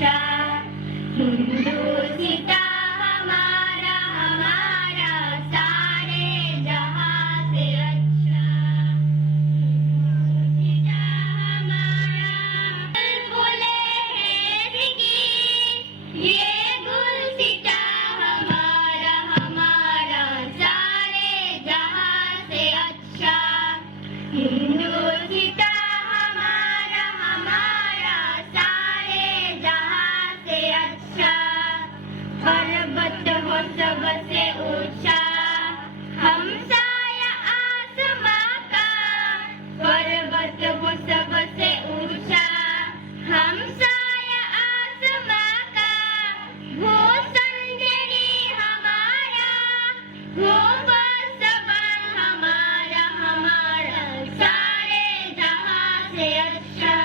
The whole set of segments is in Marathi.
अच्छा। हिंदुस्तान हमारा हमारा सारे जहां से अच्छा। हिंदुस्तान हमारा बुलबुलें हैं जिसकी ये गुलसिता हमारा हमारा सारे जहां से अच्छा। हिंदुस्तान हमारा हमारा सारे जहां से अच्छा। पर्वत हो सबसे ऊंचा हमसाया आसमां का। पर्वत हो सबसे ऊंचा हमसाया आसमां का। भूसंजरी हमारा भूपसवन हमारा हमारा सारे जहां से अच्छा।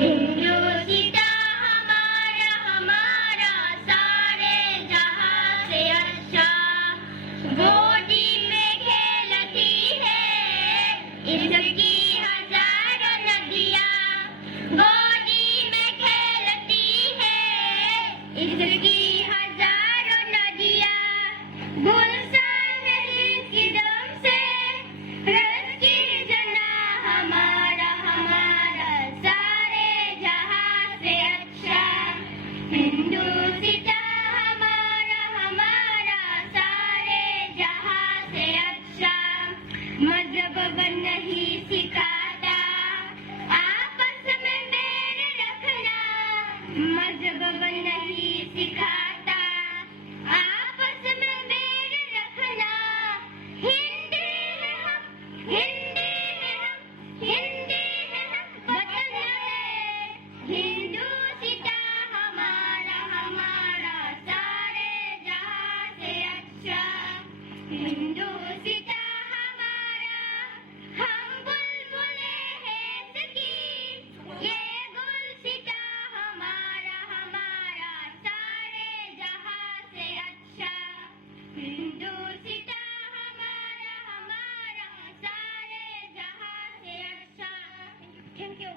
हिंदुस्तान हमारा हमारा सारे जहां से अच्छा। गोदी में खेलती है इसकी हजारों नदियां। गोदी में खेलती है इसकी हजारों नदियां। गुलशन इसकी दम से रस की जना हमारा हमारा सारे जहां से अच्छा। हिंदुस्तान हमारा हमारा सारे जहां से अच्छा। मजहब नहीं सिखाता आपस में मेल रखना। मजहब नहीं सिखाता आपस में मेल रखना। हिंदी है हम हिंदी है हम हिंदी है हम वतन है हिंदुस्तान हमारा हमारा सारे जहां से अच्छा। हिंदुस्तान हमारा हम बुलबुलें हैं इसकी ये गुलसितां हमारा हमारा सारे जहां से अच्छा। हिंदुस्तान हमारा हमारा सारे जहां से अच्छा। Thank you.